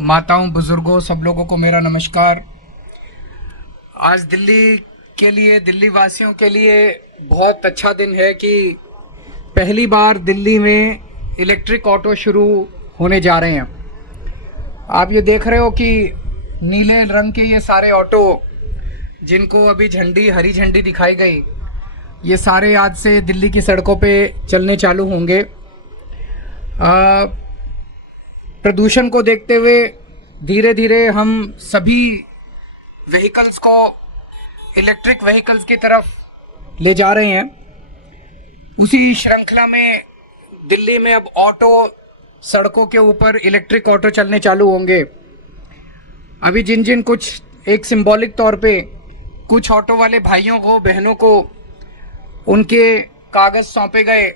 माताओं, बुजुर्गों, सब लोगों को मेरा नमस्कार। आज दिल्ली के लिए, दिल्ली वासियों के लिए बहुत अच्छा दिन है कि पहली बार दिल्ली में इलेक्ट्रिक ऑटो शुरू होने जा रहे हैं। आप ये देख रहे हो कि नीले रंग के ये सारे ऑटो जिनको अभी झंडी, हरी झंडी दिखाई गई, ये सारे आज से दिल्ली की सड़कों पे चलने चालू होंगे। प्रदूषण को देखते हुए धीरे धीरे हम सभी व्हीकल्स को इलेक्ट्रिक व्हीकल्स की तरफ ले जा रहे हैं। उसी श्रृंखला में दिल्ली में अब ऑटो, सड़कों के ऊपर इलेक्ट्रिक ऑटो चलने चालू होंगे। अभी जिन जिन कुछ एक सिंबॉलिक तौर पे कुछ ऑटो वाले भाइयों को, बहनों को उनके कागज सौंपे गए,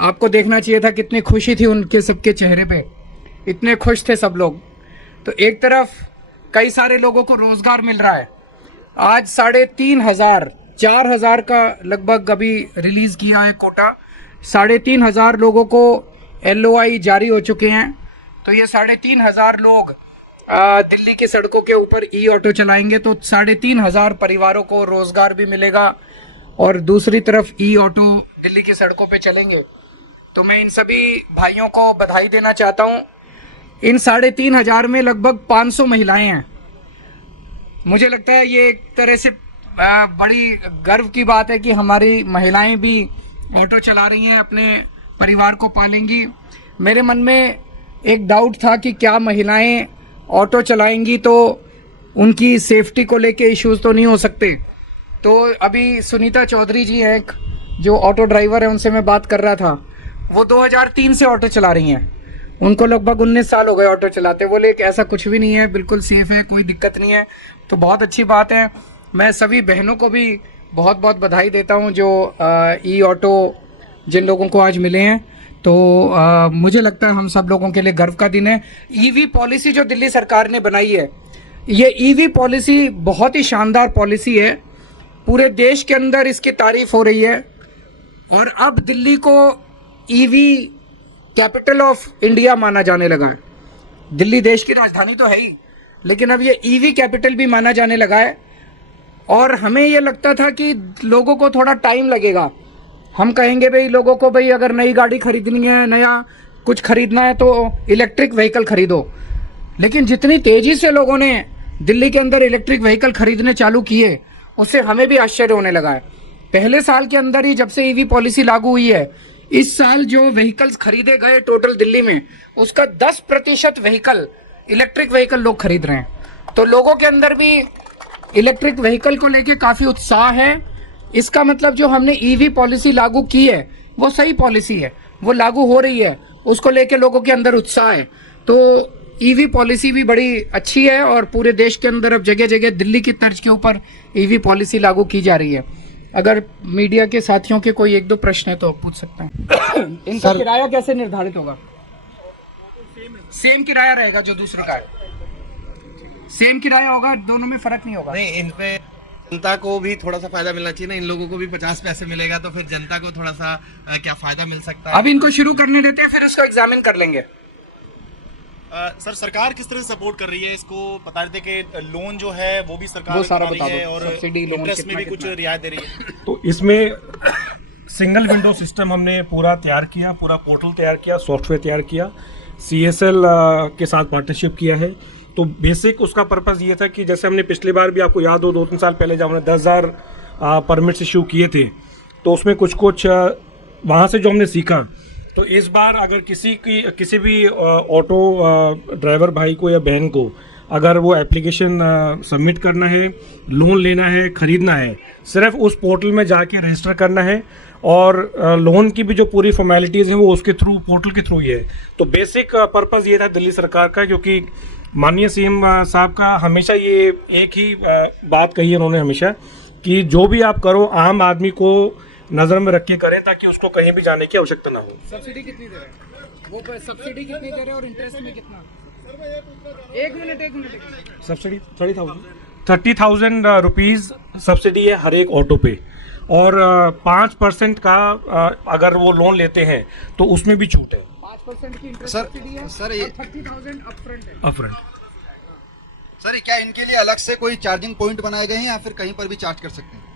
आपको देखना चाहिए था कितनी खुशी थी उनके सबके चेहरे पे, इतने खुश थे सब लोग। तो एक तरफ कई सारे लोगों को रोजगार मिल रहा है। आज 3,500, 4,000 का लगभग अभी रिलीज किया है कोटा। 3,500 लोगों को LOI जारी हो चुके हैं। तो ये 3,500 लोग दिल्ली की सड़कों के ऊपर ई ऑटो चलाएंगे तो 3,500 परिवारों को रोजगार भी मिलेगा और दूसरी तरफ ई ऑटो दिल्ली की सड़कों पे चलेंगे। तो मैं इन सभी भाइयों को बधाई देना चाहता हूं। इन 3,500 में लगभग 500 महिलाएं हैं। मुझे लगता है ये एक तरह से बड़ी गर्व की बात है कि हमारी महिलाएं भी ऑटो चला रही हैं, अपने परिवार को पालेंगी। मेरे मन में एक डाउट था कि क्या महिलाएं ऑटो चलाएंगी तो उनकी सेफ्टी को लेके इश्यूज तो नहीं हो सकते। तो अभी सुनीता चौधरी जी हैं जो ऑटो ड्राइवर है, उनसे मैं बात कर रहा था। वो 2003 से ऑटो चला रही हैं। उनको लगभग 19 साल हो गए ऑटो चलाते। बोले कि ऐसा कुछ भी नहीं है, बिल्कुल सेफ है, कोई दिक्कत नहीं है। तो बहुत अच्छी बात है। मैं सभी बहनों को भी बहुत बहुत बधाई देता हूं जो ई ऑटो जिन लोगों को आज मिले हैं। तो मुझे लगता है हम सब लोगों के लिए गर्व का दिन है। ईवी पॉलिसी जो दिल्ली सरकार ने बनाई है, ये ईवी पॉलिसी बहुत ही शानदार पॉलिसी है। पूरे देश के अंदर इसकी तारीफ हो रही है और अब दिल्ली को ईवी कैपिटल ऑफ इंडिया माना जाने लगा है। दिल्ली देश की राजधानी तो है ही, लेकिन अब ये ईवी कैपिटल भी माना जाने लगा है। और हमें ये लगता था कि लोगों को थोड़ा टाइम लगेगा। हम कहेंगे भाई लोगों को, भाई अगर नई गाड़ी खरीदनी है, नया कुछ खरीदना है तो इलेक्ट्रिक व्हीकल खरीदो। लेकिन जितनी तेजी से लोगों ने दिल्ली के अंदर इलेक्ट्रिक व्हीकल खरीदने चालू किए, उससे हमें भी आश्चर्य होने लगा है। पहले साल के अंदर ही जब से ईवी पॉलिसी लागू हुई है, इस साल जो व्हीकल्स खरीदे गए टोटल दिल्ली में, उसका 10% व्हीकल, इलेक्ट्रिक व्हीकल लोग खरीद रहे हैं। तो लोगों के अंदर भी इलेक्ट्रिक व्हीकल को लेके काफी उत्साह है। इसका मतलब जो हमने ईवी पॉलिसी लागू की है वो सही पॉलिसी है, वो लागू हो रही है, उसको लेके लोगों के अंदर उत्साह है। तो ईवी पॉलिसी भी बड़ी अच्छी है और पूरे देश के अंदर अब जगह जगह दिल्ली की तर्ज के ऊपर ईवी पॉलिसी लागू की जा रही है। अगर मीडिया के साथियों के कोई 1-2 प्रश्न है तो पूछ सकते हैं। इनका किराया कैसे निर्धारित होगा? सेम किराया रहेगा जो दूसरे का है, सेम किराया होगा, दोनों में फर्क नहीं होगा। नहीं, इनमें जनता को भी थोड़ा सा फायदा मिलना चाहिए ना। इन लोगों को भी 50 पैसे मिलेगा तो फिर जनता को थोड़ा सा क्या फायदा मिल सकता है। अब इनको शुरू करने देते हैं, फिर इसको एग्जामिन कर लेंगे। सर, सरकार किस तरह से सपोर्ट कर रही है इसको? बता रहे थे कि लोन जो है वो भी सरकार वो सारा बता रही है और सब्सिडी लोन इंटरेस्ट में भी कुछ रियायत दे रही है। तो इसमें सिंगल विंडो सिस्टम हमने पूरा तैयार किया, पूरा पोर्टल तैयार किया, सॉफ्टवेयर तैयार किया, CSL के साथ पार्टनरशिप किया है। तो बेसिक उसका पर्पज़ ये था कि जैसे हमने पिछली बार भी, आपको याद हो, 2-3 साल पहले जब हमने 10,000 परमिट्स इशू किए थे, तो उसमें कुछ वहाँ से जो हमने सीखा, तो इस बार अगर किसी भी ऑटो ड्राइवर भाई को या बहन को अगर वो एप्लीकेशन सबमिट करना है, लोन लेना है, ख़रीदना है, सिर्फ उस पोर्टल में जाके रजिस्टर करना है और लोन की भी जो पूरी फॉर्मेलिटीज़ हैं वो उसके थ्रू, पोर्टल के थ्रू ही है। तो बेसिक पर्पज़ ये था दिल्ली सरकार का, क्योंकि माननीय CM साहब का हमेशा ये एक ही बात कही है उन्होंने हमेशा, कि जो भी आप करो आम आदमी को नज़र में रख के करें ताकि उसको कहीं भी जाने की आवश्यकता ना हो। सब्सिडी कितनी दे रहे हैं वो? सब्सिडी कितनी दे रहे हैं और इंटरेस्ट में कितना? एक मिनट। सब्सिडी 30,000 रुपीज़ सब्सिडी है हर एक ऑटो पे, और 5% का अगर वो लोन लेते हैं तो उसमें भी छूट है। 5% की इंटरेस्ट सर- सब्सिडी है सर, ये- और 30,000 अपफ्रंट है। अपफ्रंट। सर क्या इनके लिए अलग से कोई चार्जिंग पॉइंट बनाए गए हैं या फिर कहीं पर भी चार्ज कर सकते हैं?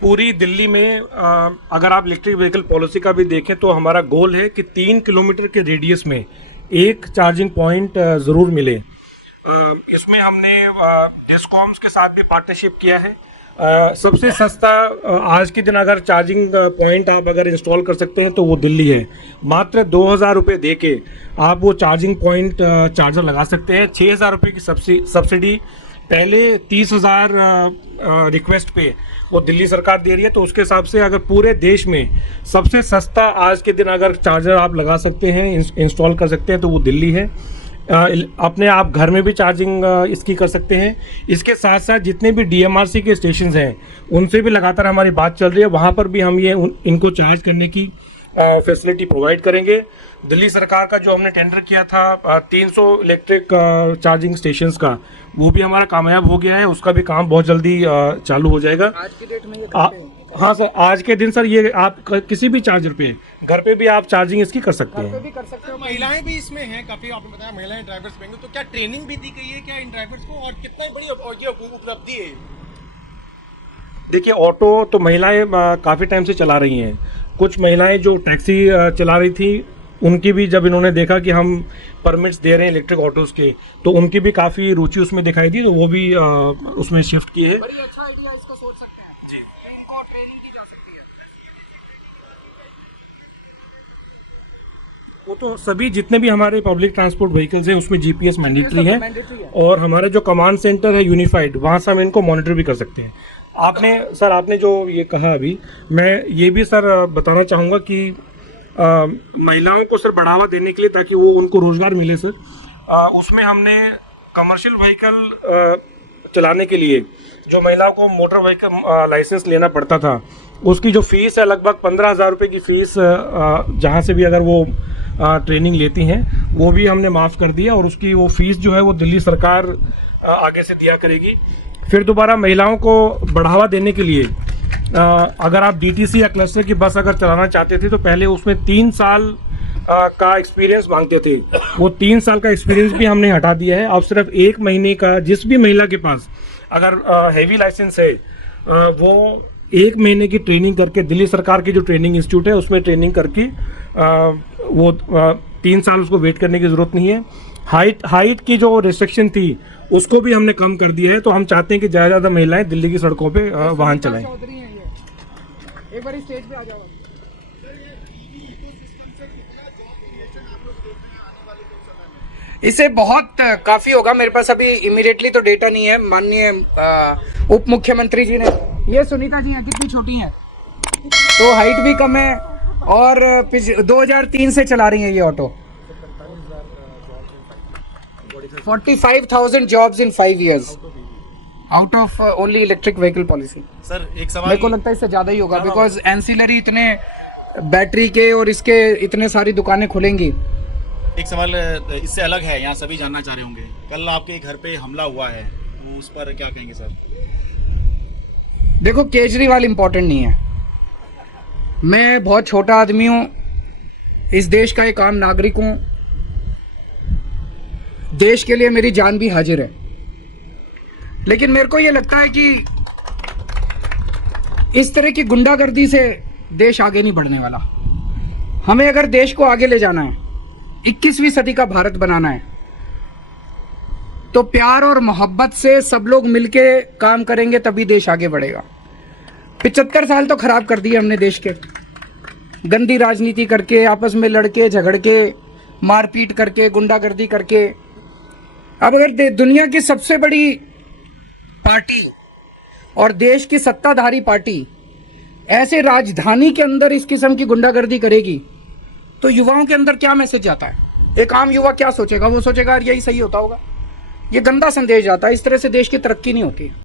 पूरी दिल्ली में अगर आप इलेक्ट्रिक व्हीकल पॉलिसी का भी देखें तो हमारा गोल है कि 3 किलोमीटर के रेडियस में एक चार्जिंग पॉइंट ज़रूर मिले। इसमें हमने डिस्कॉम्स के साथ भी पार्टनरशिप किया है। सबसे सस्ता आज के दिन अगर चार्जिंग पॉइंट आप अगर इंस्टॉल कर सकते हैं तो वो दिल्ली है। मात्र 2,000 रुपये दे के आप वो चार्जिंग पॉइंट चार्जर लगा सकते हैं। 6,000 रुपये की सब्सिडी पहले 30,000 रिक्वेस्ट पे वो दिल्ली सरकार दे रही है। तो उसके हिसाब से अगर पूरे देश में सबसे सस्ता आज के दिन अगर चार्जर आप लगा सकते हैं, इंस्टॉल कर सकते हैं, तो वो दिल्ली है। अपने आप घर में भी चार्जिंग इसकी कर सकते हैं। इसके साथ साथ जितने भी DMRC के स्टेशन हैं उनसे भी लगातार हमारी बात चल रही है, वहाँ पर भी हम ये इनको चार्ज करने की फैसिलिटी प्रोवाइड करेंगे। दिल्ली सरकार का जो हमने टेंडर किया था 300 इलेक्ट्रिक चार्जिंग स्टेशंस का, वो भी हमारा कामयाब हो गया है। उसका भी काम बहुत जल्दी चालू हो जाएगा। आज की डेट में ये हाँ सर, आज के दिन सर ये आप किसी भी चार्जर पे घर पे भी आप चार्जिंग इसकी कर सकते घर पे हैं। भी कर सकते हो। महिलाएं भी इसमें हैं काफी, आपने बताया महिलाएं ड्राइवर्स में, तो क्या ट्रेनिंग भी दी गई है क्या इन ड्राइवर्स को, और कितना बड़ी ये उपलब्धि है? देखिए, ऑटो तो महिलाएं काफ़ी टाइम से चला रही हैं। कुछ महिलाएं जो टैक्सी चला रही थी, उनकी भी जब इन्होंने देखा कि हम परमिट्स दे रहे हैं इलेक्ट्रिक ऑटोज़ के, तो उनकी भी काफ़ी रुचि उसमें दिखाई दी, तो वो भी उसमें शिफ्ट किए है। बड़ी अच्छा आइडिया इसको सोच सकते हैं जी, इनको ट्रेनिंग की जा सकती है। वो तो सभी जितने भी हमारे पब्लिक ट्रांसपोर्ट व्हीकल्स हैं उसमें GPS मैंडेटरी है, मैंडेटरी है। और हमारा जो कमांड सेंटर है यूनिफाइड, वहाँ से हम इनको मॉनिटर भी कर सकते हैं। आपने जो ये कहा अभी, मैं ये भी सर बताना चाहूँगा कि महिलाओं को सर बढ़ावा देने के लिए, ताकि वो उनको रोजगार मिले सर, उसमें हमने कमर्शियल व्हीकल चलाने के लिए जो महिलाओं को मोटर व्हीकल लाइसेंस लेना पड़ता था, उसकी जो फीस है लगभग 15,000 रुपये की फीस, जहाँ से भी अगर वो ट्रेनिंग लेती हैं वो भी हमने माफ़ कर दिया, और उसकी वो फीस जो है वो दिल्ली सरकार आगे से दिया करेगी। फिर दोबारा महिलाओं को बढ़ावा देने के लिए अगर आप DTC या क्लस्टर की बस अगर चलाना चाहते थे तो पहले उसमें 3 साल का एक्सपीरियंस मांगते थे। वो 3 साल का एक्सपीरियंस भी हमने हटा दिया है। अब सिर्फ 1 महीने का, जिस भी महिला के पास अगर हैवी लाइसेंस है, वो 1 महीने की ट्रेनिंग करके, दिल्ली सरकार की जो ट्रेनिंग इंस्टीट्यूट है उसमें ट्रेनिंग करके वो 3 साल उसको वेट करने की ज़रूरत नहीं है। हाइट की जो रिस्ट्रिक्शन थी उसको भी हमने कम कर दिया है। तो हम चाहते हैं कि ज़्यादा ज़्यादा महिलाएं दिल्ली की सड़कों पे वाहन चलाएं। चौधरी हैं ये, एक बार स्टेज पे आ जाओ। इसे बहुत काफी होगा, मेरे पास अभी इमीडिएटली तो डेटा नहीं है। माननीय उप मुख्यमंत्री जी ने, ये सुनीता जी हैं, कितनी छोटी हैं, तो हाइट भी कम है, और 2003 से चला रही हैं ये auto. 45,000 jobs in 5 years out of only electric vehicle policy. Sir एक सवाल, मेरे को लगता है इससे ज्यादा ही होगा, बिकॉज एंसिलरी इतने बैटरी के और इसके इतने सारी दुकानें खुलेंगी। एक सवाल इससे अलग है, यहाँ सभी जानना चाह रहे होंगे, कल आपके घर पे हमला हुआ है, तो उस पर क्या कहेंगे सर? देखो, केजरीवाल इंपॉर्टेंट नहीं है। मैं बहुत छोटा आदमी हूं, इस देश का एक आम नागरिक हूं। देश के लिए मेरी जान भी हाजिर है, लेकिन मेरे को ये लगता है कि इस तरह की गुंडागर्दी से देश आगे नहीं बढ़ने वाला। हमें अगर देश को आगे ले जाना है, 21वीं सदी का भारत बनाना है, तो प्यार और मोहब्बत से सब लोग मिलके काम करेंगे, तभी देश आगे बढ़ेगा। 75 साल तो खराब कर दिए हमने देश के, गंदी राजनीति करके, आपस में लड़के झगड़ के, मारपीट करके, गुंडागर्दी करके। अब अगर दुनिया की सबसे बड़ी पार्टी और देश की सत्ताधारी पार्टी ऐसे राजधानी के अंदर इस किस्म की गुंडागर्दी करेगी, तो युवाओं के अंदर क्या मैसेज जाता है? एक आम युवा क्या सोचेगा? वो सोचेगा यार यही सही होता होगा। ये गंदा संदेश जाता है, इस तरह से देश की तरक्की नहीं होती।